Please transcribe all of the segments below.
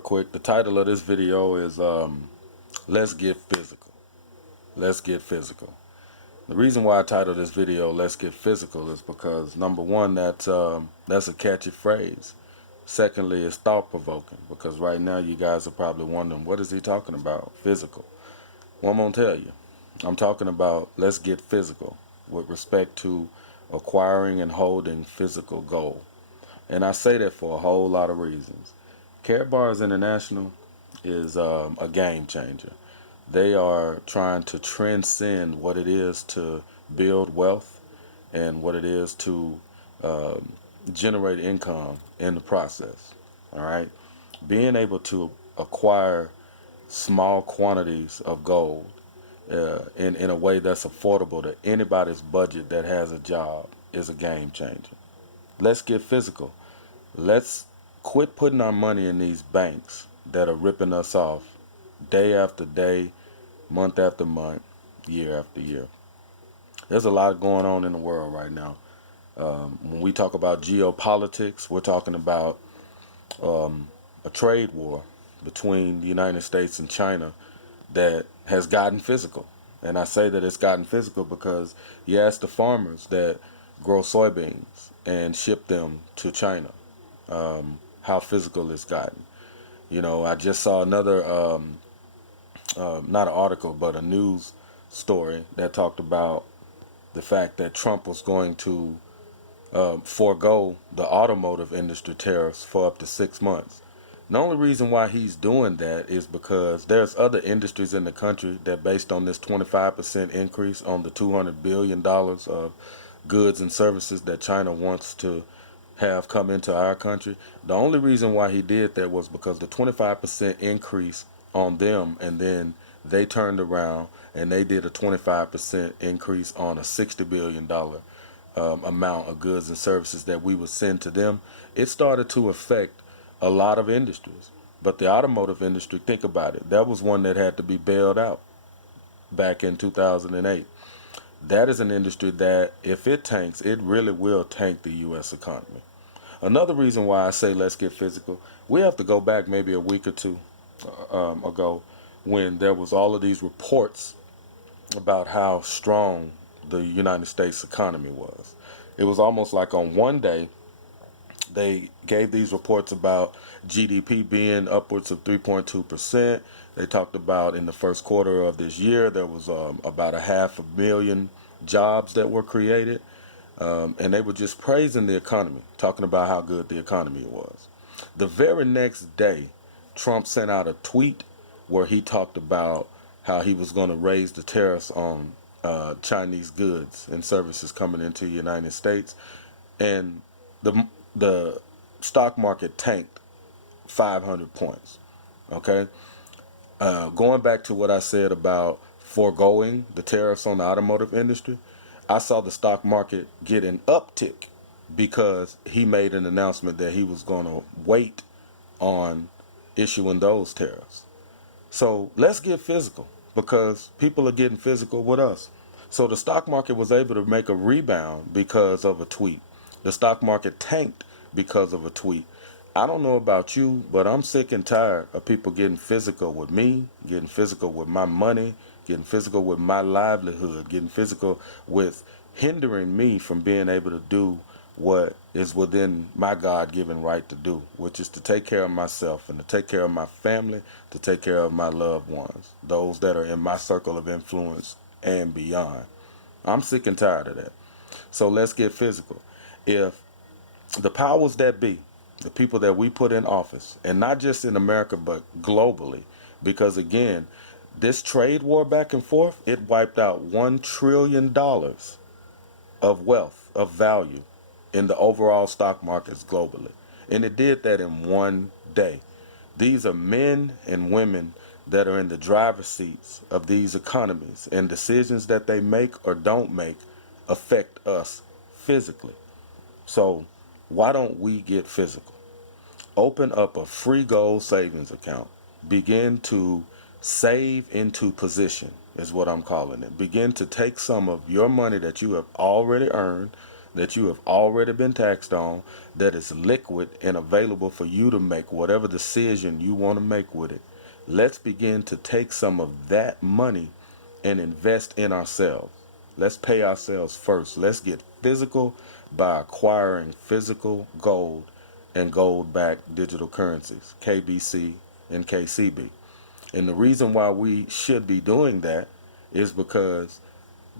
quick. The title of this video is Let's Get Physical. Let's Get Physical. The reason why I titled this video Let's Get Physical is because number one, that's a catchy phrase. Secondly, it's thought-provoking because right now you guys are probably wondering, what is he talking about? Physical. Well, I'm going to tell you. I'm talking about let's get physical with respect to acquiring and holding physical gold. And I say that for a whole lot of reasons. Karatbars International is a game changer. They are trying to transcend what it is to build wealth and what it is to um, generate income in the process. All right, being able to acquire small quantities of gold in a way that's affordable to anybody's budget that has a job is a game changer. Let's get physical. Let's quit putting our money in these banks that are ripping us off day after day, month after month, year after year. There's a lot going on in the world right now. When we talk about geopolitics, we're talking about a trade war between the United States and China that has gotten physical. And I say that it's gotten physical because you ask the farmers that grow soybeans and ship them to China, how physical it's gotten. You know, I just saw another, not an article, but a news story that talked about the fact that Trump was going to forego the automotive industry tariffs for up to 6 months. The only reason why he's doing that is because there's other industries in the country that, based on this 25% increase on the $200 billion of goods and services that China wants to have come into our country. The only reason why he did that was because the 25% increase on them, and then they turned around and they did a 25% increase on a $60 billion amount of goods and services that we would send to them. It started to affect a lot of industries. But the automotive industry, think about it, that was one that had to be bailed out back in 2008. That is an industry that, if it tanks, it really will tank the U.S. economy. Another reason why I say let's get physical, we have to go back maybe a week or two ago when there was all of these reports about how strong the United States economy was. It was almost like on one day they gave these reports about GDP being upwards of 3.2%. They talked about in the first quarter of this year there was about a 500,000 jobs that were created. And they were just praising the economy, talking about how good the economy was. The very next day, Trump sent out a tweet where he talked about how he was going to raise the tariffs on Chinese goods and services coming into the United States, and the stock market tanked 500 points. Okay, going back to what I said about foregoing the tariffs on the automotive industry, I saw the stock market get an uptick because he made an announcement that he was going to wait on issuing those tariffs. So let's get physical because people are getting physical with us. So the stock market was able to make a rebound because of a tweet. The stock market tanked because of a tweet. I don't know about you, but I'm sick and tired of people getting physical with me, getting physical with my money, getting physical with my livelihood, getting physical with hindering me from being able to do what is within my God-given right to do, which is to take care of myself and to take care of my family, to take care of my loved ones, those that are in my circle of influence and beyond. I'm sick and tired of that. So let's get physical. If the powers that be, the people that we put in office, and not just in America, but globally, because again, this trade war back and forth, it wiped out $1 trillion of wealth, of value in the overall stock markets globally. And it did that in one day. These are men and women that are in the driver's seats of these economies, and decisions that they make or don't make affect us physically. So why don't we get physical? Open up a free gold savings account. Begin to save into position is what I'm calling it. Begin to take some of your money that you have already earned, that you have already been taxed on, that is liquid and available for you to make whatever decision you want to make with it. Let's begin to take some of that money and invest in ourselves. Let's pay ourselves first. Let's get physical by acquiring physical gold and gold backed digital currencies, KBC and KCB. And the reason why we should be doing that is because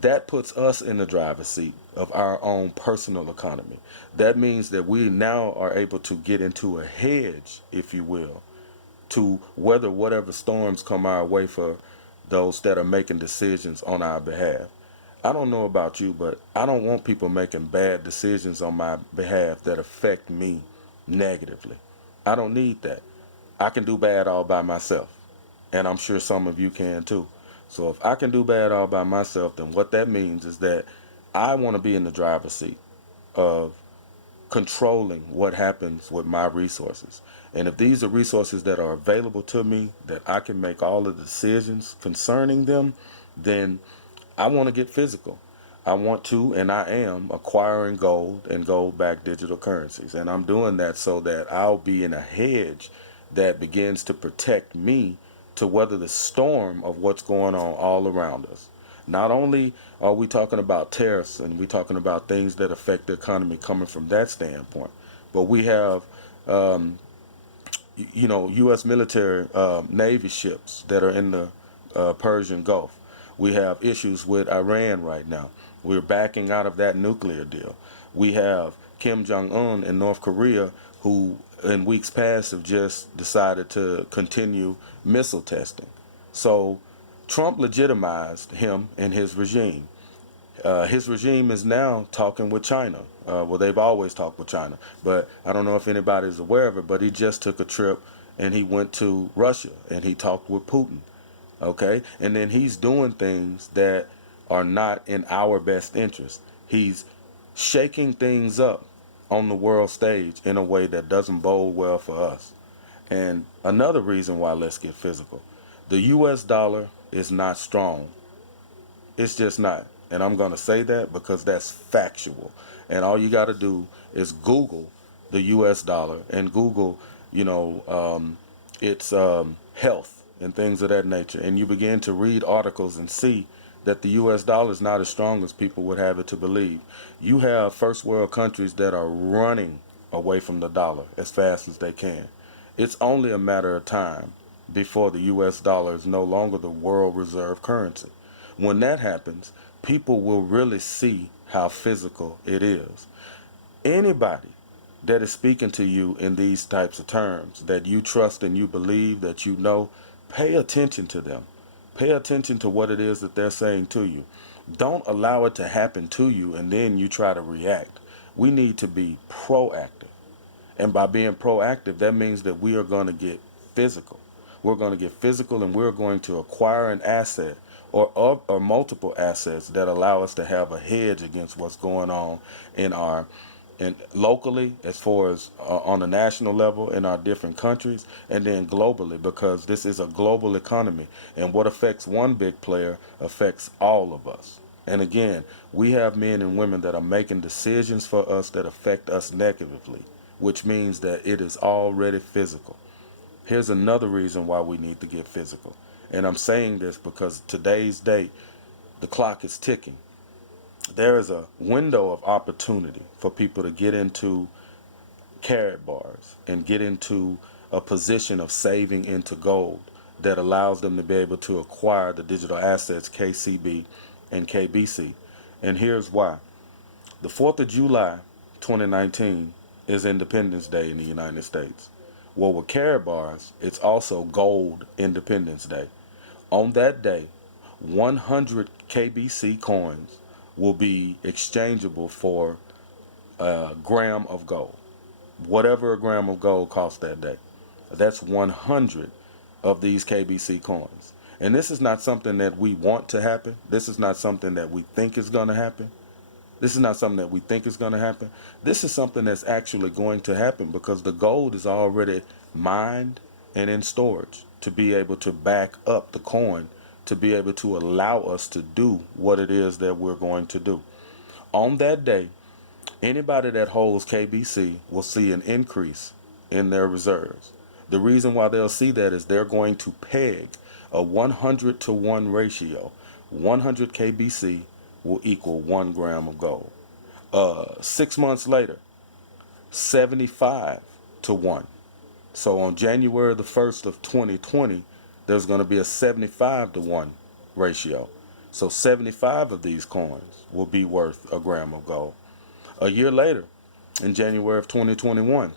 that puts us in the driver's seat of our own personal economy. That means that we now are able to get into a hedge, if you will, to weather whatever storms come our way for those that are making decisions on our behalf. I don't know about you, but I don't want people making bad decisions on my behalf that affect me negatively. I don't need that. I can do bad all by myself, and I'm sure some of you can too. So if I can do bad all by myself, then what that means is that I want to be in the driver's seat of controlling what happens with my resources. And if these are resources that are available to me, that I can make all the decisions concerning them, then I want to get physical. I want to, and I am, acquiring gold and gold backed digital currencies. And I'm doing that so that I'll be in a hedge that begins to protect me to weather the storm of what's going on all around us. Not only are we talking about tariffs and we talking about things that affect the economy coming from that standpoint, but we have, U.S. military Navy ships that are in the Persian Gulf. We have issues with Iran right now. We're backing out of that nuclear deal. We have Kim Jong-un in North Korea, who in weeks past have just decided to continue missile testing. So Trump legitimized him and his regime. His regime is now talking with China. Well, they've always talked with China, but I don't know if anybody's aware of it, but he just took a trip and he went to Russia and he talked with Putin. Okay? And then he's doing things that are not in our best interest. He's shaking things up on the world stage in a way that doesn't bode well for us. And another reason why let's get physical. The US dollar is not strong. It's just not. And I'm going to say that because that's factual. And all you got to do is Google the US dollar and Google, its health and things of that nature. And you begin to read articles and see that the US dollar is not as strong as people would have it to believe. You have first world countries that are running away from the dollar as fast as they can. It's only a matter of time before the US dollar is no longer the world reserve currency. When that happens, people will really see how physical it is. Anybody that is speaking to you in these types of terms, that you trust and you believe, that you know, pay attention to them. Pay attention to what it is that they're saying to you. Don't allow it to happen to you and then you try to react. We need to be proactive. And by being proactive, that means that we are going to get physical. We're going to get physical and we're going to acquire an asset or multiple assets that allow us to have a hedge against what's going on in our and locally, as far as on a national level in our different countries, and then globally, because this is a global economy, and what affects one big player affects all of us. And again, we have men and women that are making decisions for us that affect us negatively, which means that it is already physical. Here's another reason why we need to get physical. And I'm saying this because today's date, the clock is ticking. There is a window of opportunity for people to get into carrot bars and get into a position of saving into gold that allows them to be able to acquire the digital assets KCB and KBC. And here's why. The 4th of July 2019 is Independence Day in the United States. Well, with carrot bars, it's also Gold Independence Day. On that day, 100 KBC coins will be exchangeable for a gram of gold. Whatever a gram of gold costs that day. That's 100 of these KBC coins. And this is not something that we want to happen. This is not something that we think is going to happen. This is not something that we think is going to happen. This is something that's actually going to happen because the gold is already mined and in storage to be able to back up the coin, to be able to allow us to do what it is that we're going to do. On that day, Anybody that holds KBC will see an increase in their reserves. The reason why they'll see that is they're going to peg a 100 to 1 ratio. 100 KBC will equal 1 gram of gold. 6 months later, 75 to 1. So on January the 1st of 2020, there's going to be a 75 to 1 ratio. So 75 of these coins will be worth a gram of gold. A year later, in January of 2021,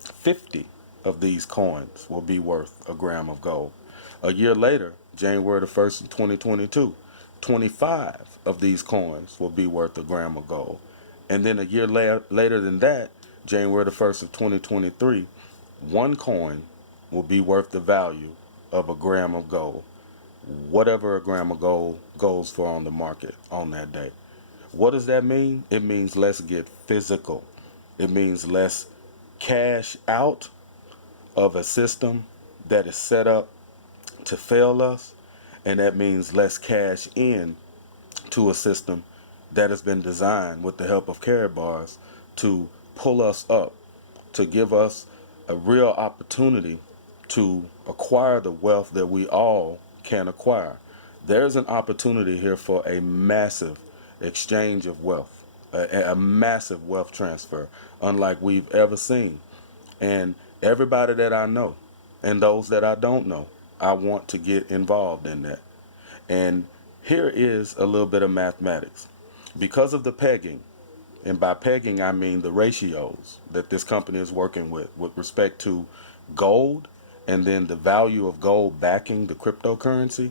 50 of these coins will be worth a gram of gold. A year later, January the 1st of 2022, 25 of these coins will be worth a gram of gold. And then a year later than that, January the 1st of 2023, one coin will be worth the value of a gram of gold, whatever a gram of gold goes for on the market on that day. What does that mean? It means let's get physical. It means let's cash out of a system that is set up to fail us, and that means let's cash in to a system that has been designed with the help of Karatbars to pull us up, to give us a real opportunity to acquire the wealth that we all can acquire. There's an opportunity here for a massive exchange of wealth, a massive wealth transfer, unlike we've ever seen. And everybody that I know and those that I don't know, I want to get involved in that. And here is a little bit of mathematics. Because of the pegging, and by pegging I mean the ratios that this company is working with respect to gold and then the value of gold backing the cryptocurrency,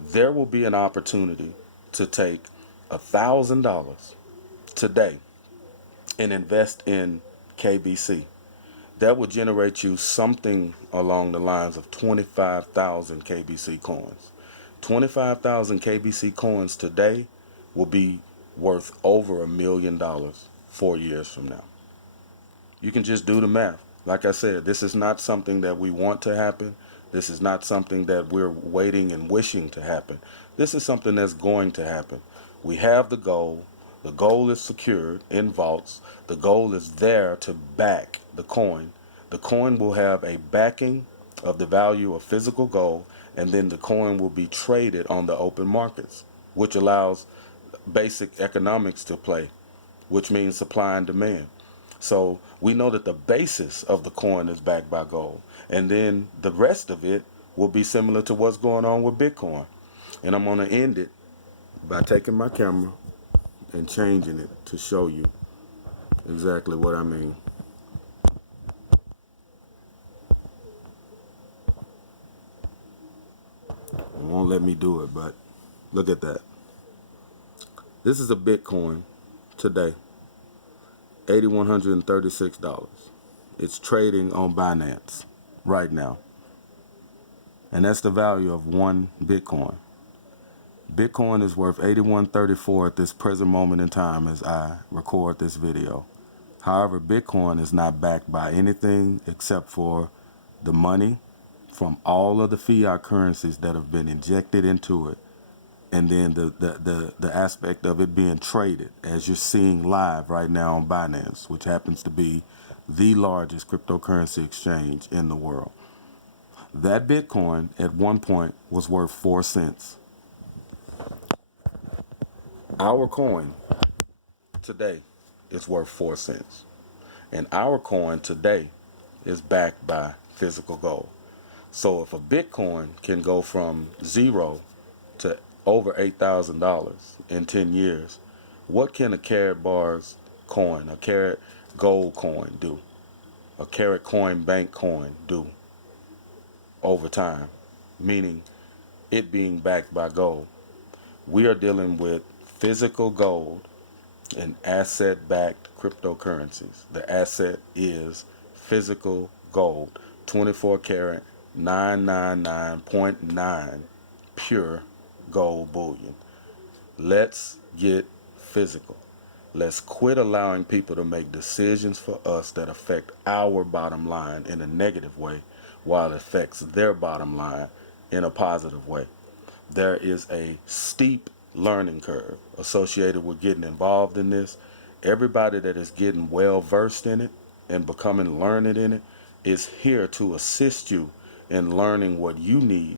there will be an opportunity to take $1,000 today and invest in KBC. That would generate you something along the lines of 25,000 KBC coins. 25,000 KBC coins today will be worth over $1 million 4 years from now. You can just do the math. Like I said, this is not something that we want to happen. This is not something that we're waiting and wishing to happen. This is something that's going to happen. We have the goal. The goal is secured in vaults. The goal is there to back the coin. The coin will have a backing of the value of physical gold, and then the coin will be traded on the open markets, which allows basic economics to play, which means supply and demand. So we know that the basis of the coin is backed by gold, and then the rest of it will be similar to what's going on with Bitcoin. And I'm going to end it by taking my camera and changing it to show you exactly what I mean. It won't let me do it, but look at that. This is a Bitcoin today, $8,136. It's trading on Binance right now. And that's the value of one Bitcoin. Bitcoin is worth $8,134 at this present moment in time as I record this video. However, Bitcoin is not backed by anything except for the money from all of the fiat currencies that have been injected into it, and then the aspect of it being traded, as you're seeing live right now on Binance, which happens to be the largest cryptocurrency exchange in the world. That Bitcoin at one point was worth 4 cents. Our coin today is worth 4 cents. And our coin today is backed by physical gold. So if a Bitcoin can go from zero to over $8,000 in 10 years, what can a Karatbars coin, a Karat gold coin do? A Karat coin bank coin do over time? Meaning it being backed by gold. We are dealing with physical gold and asset-backed cryptocurrencies. The asset is physical gold, 24 karat, 999.9 pure gold bullion. Let's get physical. Let's quit allowing people to make decisions for us that affect our bottom line in a negative way while it affects their bottom line in a positive way. There is a steep learning curve associated with getting involved in this, Everybody that is getting well versed in it and becoming learned in it is here to assist you in learning what you need